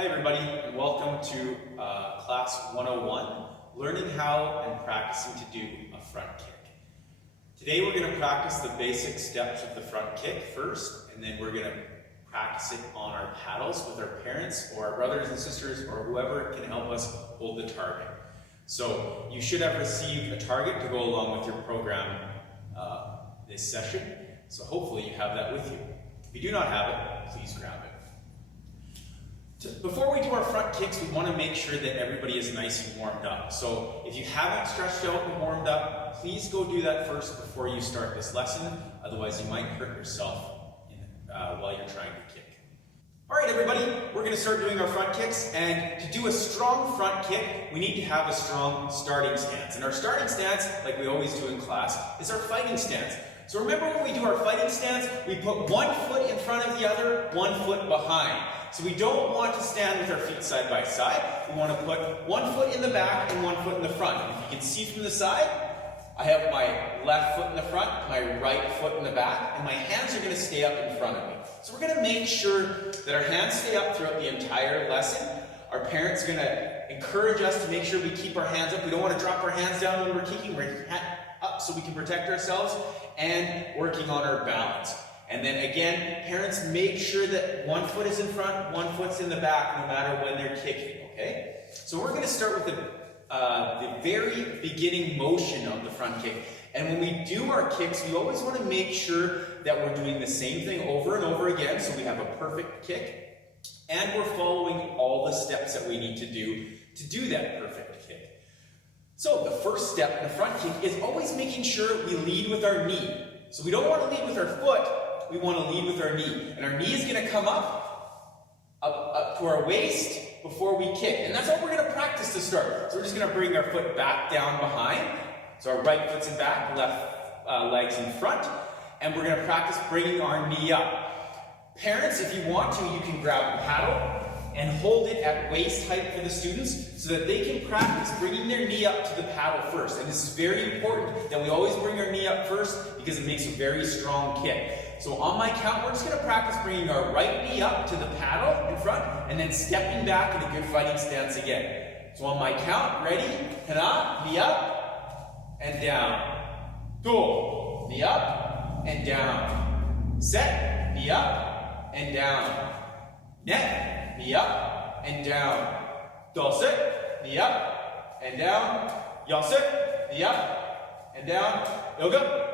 Hi everybody, and welcome to class 101, learning how and practicing to do a front kick. Today we're going to practice the basic steps of the front kick first, and then we're going to practice it on our paddles with our parents or our brothers and sisters or whoever can help us hold the target. So you should have received a target to go along with your program this session, so hopefully you have that with you. If you do not have it, please grab it. Before we do our front kicks, we want to make sure that everybody is nice and warmed up. So if you haven't stretched out and warmed up, please go do that first before you start this lesson. Otherwise, you might hurt yourself while you're trying to kick. All right, everybody, we're going to start doing our front kicks. And to do a strong front kick, we need to have a strong starting stance. And our starting stance, like we always do in class, is our fighting stance. So remember when we do our fighting stance, we put one foot in front of the other, one foot behind. So we don't want to stand with our feet side by side. We want to put one foot in the back and one foot in the front. And if you can see from the side, I have my left foot in the front, my right foot in the back, and my hands are going to stay up in front of me. So we're going to make sure that our hands stay up throughout the entire lesson. Our parents are going to encourage us to make sure we keep our hands up. We don't want to drop our hands down when we're kicking. We're up so we can protect ourselves and working on our balance. And then again, parents, make sure that one foot is in front, one foot's in the back, no matter when they're kicking, okay? So we're going to start with the very beginning motion of the front kick. And when we do our kicks, we always want to make sure that we're doing the same thing over and over again, so we have a perfect kick, and we're following all the steps that we need to do that perfect kick. So the first step in the front kick is always making sure we lead with our knee. So we don't want to lead with our foot, we want to lead with our knee. And our knee is going to come up to our waist before we kick. And that's what we're going to practice to start. So we're just going to bring our foot back down behind. So our right foot's in back, left leg's in front. And we're going to practice bringing our knee up. Parents, if you want to, you can grab a paddle and hold it at waist height for the students so that they can practice bringing their knee up to the paddle first. And this is very important that we always bring our knee up first because it makes a very strong kick. So on my count, we're just going to practice bringing our right knee up to the paddle in front and then stepping back in a good fighting stance again. So on my count, ready? Hana, knee up and down. Do, knee up and down. Set, knee up and down. Net, knee up and down. Dolset, knee up and down. Yaset, knee up and down. Yoga,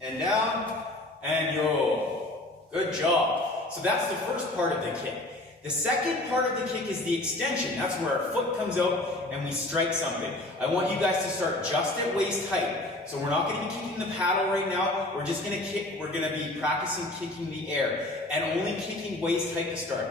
and down. And yo. Good job. So that's the first part of the kick. The second part of the kick is the extension. That's where our foot comes out and we strike something. I want you guys to start just at waist height. So we're not going to be kicking the paddle right now. We're just going to kick. We're going to be practicing kicking the air and only kicking waist height to start.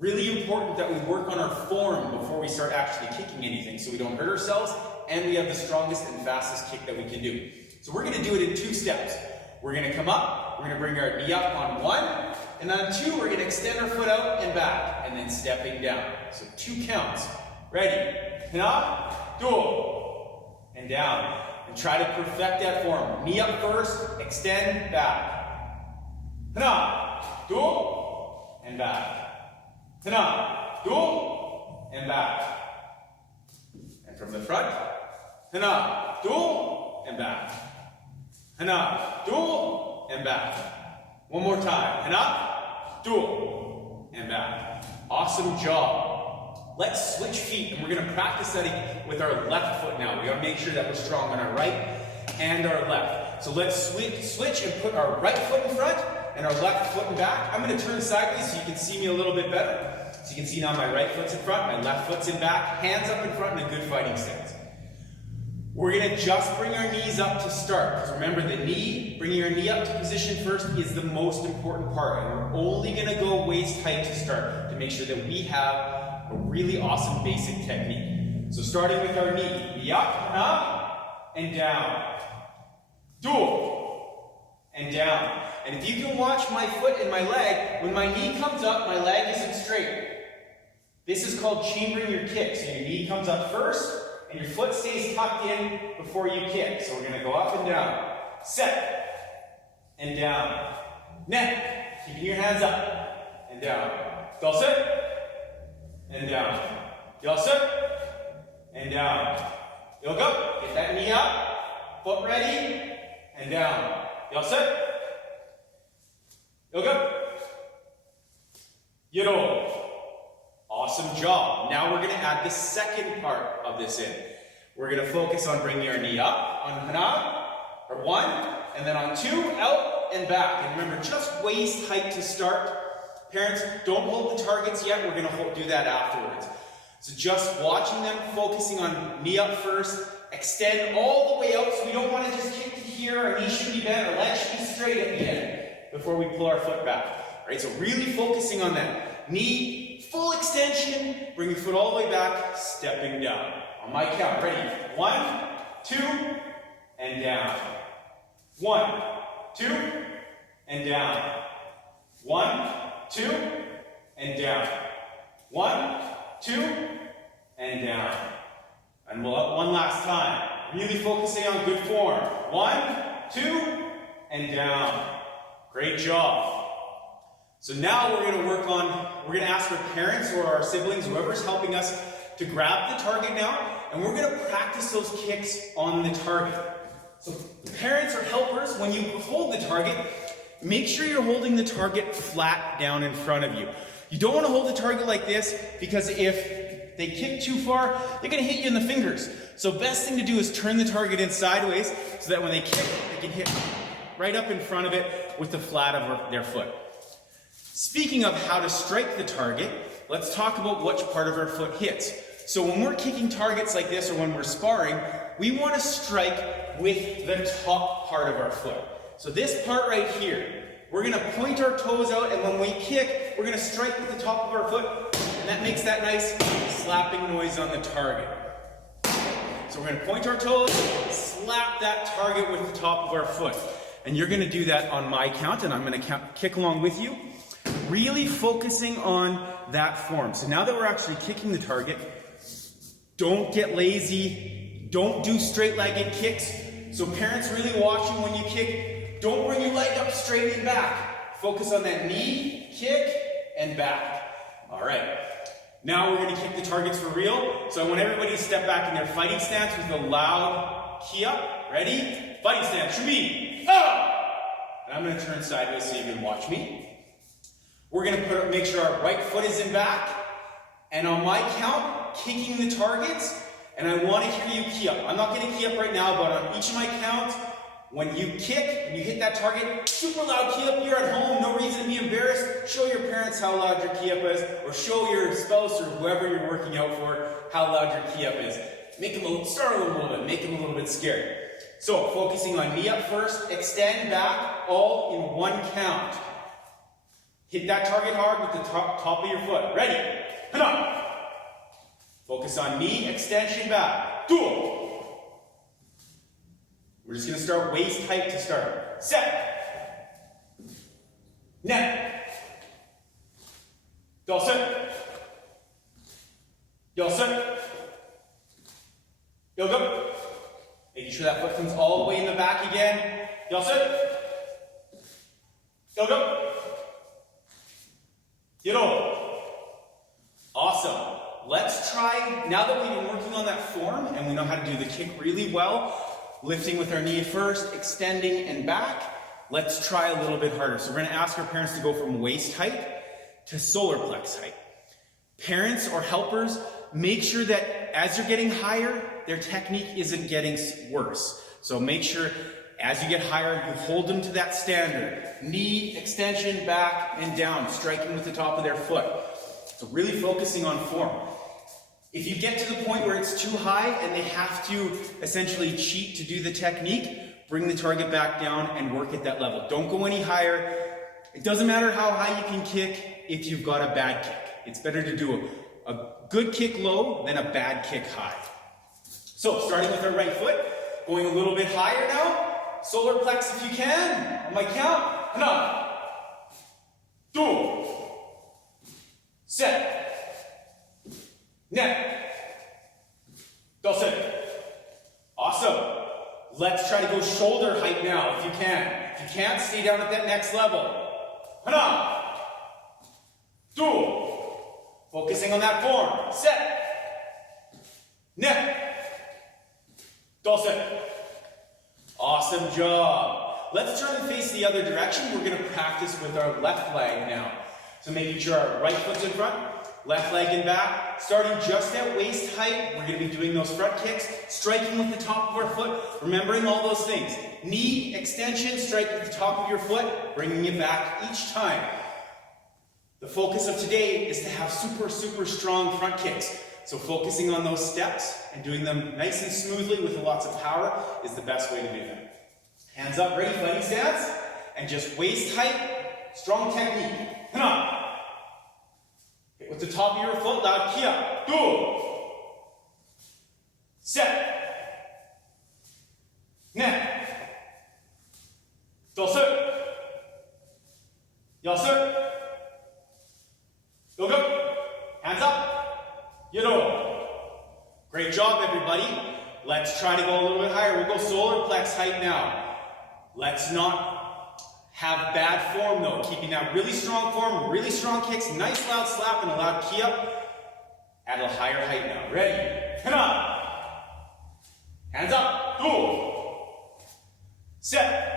Really important that we work on our form before we start actually kicking anything so we don't hurt ourselves and we have the strongest and fastest kick that we can do. So we're going to do it in two steps. We're going to come up, we're going to bring our knee up on one, and on two, we're going to extend our foot out and back, and then stepping down. So 2 counts. Ready? Hana, do, and down. And try to perfect that form. Knee up first, extend, back. Hana, do, and back. Hana, do, and back. And from the front, hana, do, and back. Hana, do, and back. One more time. Hana, do, and back. Awesome job. Let's switch feet, and we're going to practice that with our left foot now. We got to make sure that we're strong on our right and our left. So let's switch and put our right foot in front and our left foot in back. I'm going to turn sideways so you can see me a little bit better. So you can see now my right foot's in front, my left foot's in back, hands up in front in a good fighting stance. We're going to just bring our knees up to start. Because remember, the knee, bringing your knee up to position first is the most important part. And we're only going to go waist height to start to make sure that we have a really awesome basic technique. So starting with our knee up, and down. Do, and down. And if you can watch my foot and my leg, when my knee comes up, my leg isn't straight. This is called chambering your kick. So your knee comes up first, and your foot stays tucked in before you kick. So we're going to go up and down. Set. And down. Net. Keeping your hands up. And down. Dolset. and down. You all set? And down. You all go. Get that knee up. Foot ready. And down. You all set? You all go. You roll. Awesome job. Now we're going to add the second part of this in. We're going to focus on bringing our knee up on hana, or 1, and then on 2, out and back. And remember, just waist height to start. Parents, don't hold the targets yet. We're going to do that afterwards. So just watching them, focusing on knee up first. Extend all the way out, so we don't want to just kick to here. Our knee should be bent, our leg should be straight at the end before we pull our foot back. All right, so really focusing on that. Knee, full extension, bring your foot all the way back, stepping down. On my count, ready? 1, 2, and down. 1, 2, and down. 1, 2, and down. 1, 2, and down. And we'll up one last time. Really focusing on good form. 1, 2, and down. Great job. So now we're going to ask our parents or our siblings, whoever's helping us, to grab the target now, and we're going to practice those kicks on the target. So parents or helpers, when you hold the target, make sure you're holding the target flat down in front of you. You don't want to hold the target like this, because if they kick too far, they're going to hit you in the fingers. So best thing to do is turn the target in sideways, so that when they kick, they can hit right up in front of it with the flat of their foot. Speaking of how to strike the target, let's talk about which part of our foot hits. So when we're kicking targets like this, or when we're sparring, we want to strike with the top part of our foot. So this part right here, we're going to point our toes out, and when we kick, we're going to strike with the top of our foot, and that makes that nice slapping noise on the target. So we're going to point our toes, slap that target with the top of our foot. And you're going to do that on my count, and I'm going to kick along with you. Really focusing on that form. So now that we're actually kicking the target, don't get lazy. Don't do straight-legged kicks. So parents really watching when you kick, don't bring your leg up straight and back. Focus on that knee, kick, and back. All right. Now we're going to kick the targets for real. So I want everybody to step back in their fighting stance with a loud key up. Ready? Fighting stance. Shumi. Ah! And I'm going to turn sideways so you can watch me. We're going to make sure our right foot is in back, and on my count, kicking the targets, and I want to hear you key up. I'm not going to key up right now, but on each of my counts, when you kick and you hit that target, super loud key up. You're at home, no reason to be embarrassed. Show your parents how loud your key up is, or show your spouse or whoever you're working out for how loud your key up is. Make them startle them a little bit, make them a little bit scared. So focusing on knee up first, extend back, all in one count. Hit that target hard with the top of your foot. Ready? Hana. Focus on knee, extension back. Duo. We're just going to start waist height to start. Set. Net. Y'all set. Y'all set. Y'all go. Making sure that foot comes all the way in the back again. Y'all set. Y'all go. You know, awesome. Let's try, now that we've been working on that form and we know how to do the kick really well, lifting with our knee first, extending and back, let's try a little bit harder. So we're going to ask our parents to go from waist height to solar plex height. Parents or helpers, make sure that as you're getting higher, their technique isn't getting worse. So make sure as you get higher, you hold them to that standard. Knee, extension, back, and down, striking with the top of their foot. So really focusing on form. If you get to the point where it's too high and they have to essentially cheat to do the technique, bring the target back down and work at that level. Don't go any higher. It doesn't matter how high you can kick if you've got a bad kick. It's better to do a good kick low than a bad kick high. So starting with our right foot, going a little bit higher now. Solar plex if you can. On my count. Hana. Do. Set. Net. Dose. Awesome. Let's try to go shoulder height now if you can. If you can't, stay down at that next level. Hana. Do. Focusing on that form. Set. Neck. Dulce. Awesome job. Let's turn and face the other direction. We're going to practice with our left leg now. So making sure our right foot's in front, left leg in back, starting just at waist height. We're going to be doing those front kicks, striking with the top of our foot, remembering all those things. Knee extension, strike with the top of your foot, bringing it back each time. The focus of today is to have super, super strong front kicks. So focusing on those steps and doing them nice and smoothly with lots of power is the best way to do them. Hands up, ready, fighting stance, and just waist height, strong technique. Come on. Hit with the top of your foot, loud kia. Do. Set. Neck. Dulce. Yase. Go. Hands up. Yado. Great job, everybody. Let's try to go a little bit higher. We'll go solar plex height now. Let's not have bad form though. Keeping that really strong form, really strong kicks, nice loud slap and a loud key up. At a higher height now. Ready? Come on. Hands up. Two. Set.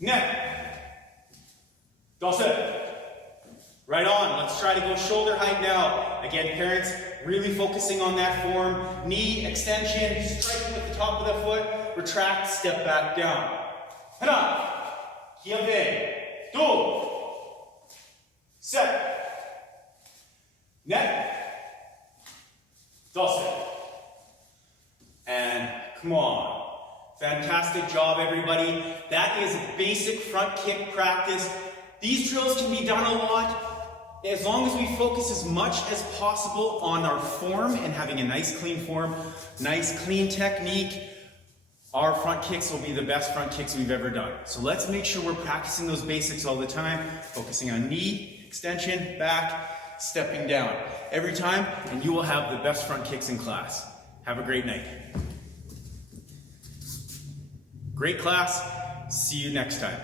Neck. Dulce. Right on. Let's try to go shoulder height now. Again, parents, really focusing on that form. Knee extension, striking with the top of the foot. Retract, step back down. Hana. Kiabe. Do. Set. Neck. Dulce. And come on. Fantastic job, everybody. That is basic front kick practice. These drills can be done a lot. As long as we focus as much as possible on our form and having a nice clean form, nice clean technique, our front kicks will be the best front kicks we've ever done. So let's make sure we're practicing those basics all the time, focusing on knee, extension, back, stepping down. Every time, and you will have the best front kicks in class. Have a great night. Great class. See you next time.